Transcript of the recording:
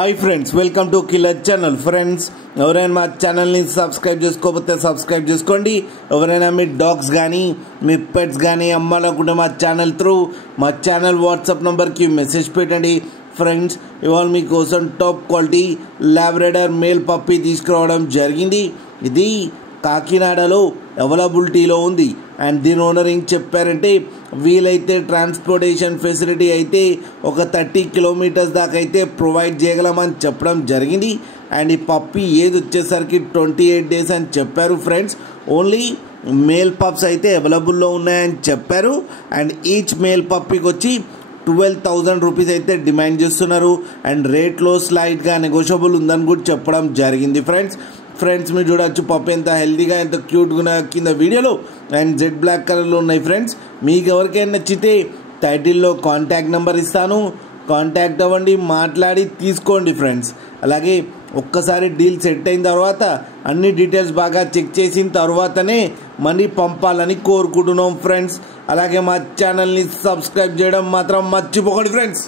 Hi friends, welcome to killer channel. Friends, ఎవరైనా మా ఛానల్ని సబ్స్క్రైబ్ చేసుకోకపోతే సబ్స్క్రైబ్ చేసుకోండి. ఎవరైనా మీ డాగ్స్ కానీ మీ పెట్స్ కానీ అమ్మాలనుకుంటే మా ఛానల్ త్రూ మా ఛానల్ వాట్సాప్ నెంబర్కి మెసేజ్ పెట్టండి. ఫ్రెండ్స్, ఇవాళ మీకోసం టాప్ క్వాలిటీ లాబ్రాడార్ మేల్ పప్పీ తీసుకురావడం జరిగింది. ఇది కాకినాడలో అవైలబిలిటీలో ఉంది. అండ్ దీని ఓనర్ ఏం చెప్పారంటే, వీలైతే ట్రాన్స్పోర్టేషన్ ఫెసిలిటీ అయితే ఒక 30 కిలోమీటర్స్ దాకా అయితే ప్రొవైడ్ చేయగలమని చెప్పడం జరిగింది. అండ్ ఈ పప్పీ ఏది వచ్చేసరికి 28 డేస్ అని చెప్పారు. ఫ్రెండ్స్, ఓన్లీ మేల్ పప్స్ అయితే అవైలబుల్లో ఉన్నాయని చెప్పారు. అండ్ ఈచ్ మేల్ పప్పీకి వచ్చి 12,000 రూపీస్ అయితే డిమాండ్ చేస్తున్నారు. అండ్ రేట్లో స్లైట్గా నెగోషియబుల్ ఉందని కూడా చెప్పడం జరిగింది. ఫ్రెండ్స్ మీరు చూడొచ్చు పప్పు ఎంత హెల్తీగా ఎంత క్యూట్గా కింద వీడియోలో అండ్ జెడ్ బ్లాక్ కలర్లో ఉన్నాయి. ఫ్రెండ్స్, మీకు ఎవరికైనా నచ్చితే టైటిల్లో కాంటాక్ట్ నెంబర్ ఇస్తాను, కాంటాక్ట్ అవ్వండి, మాట్లాడి తీసుకోండి. ఫ్రెండ్స్, అలాగే ఒక్కసారి డీల్ సెట్ అయిన తర్వాత అన్ని డీటెయిల్స్ బాగా చెక్ చేసిన తర్వాతనే మనీ పంపాలని కోరుకుంటున్నాం. ఫ్రెండ్స్, అలాగే మా ఛానల్ని సబ్స్క్రైబ్ చేయడం మాత్రం మర్చిపోకండి. ఫ్రెండ్స్.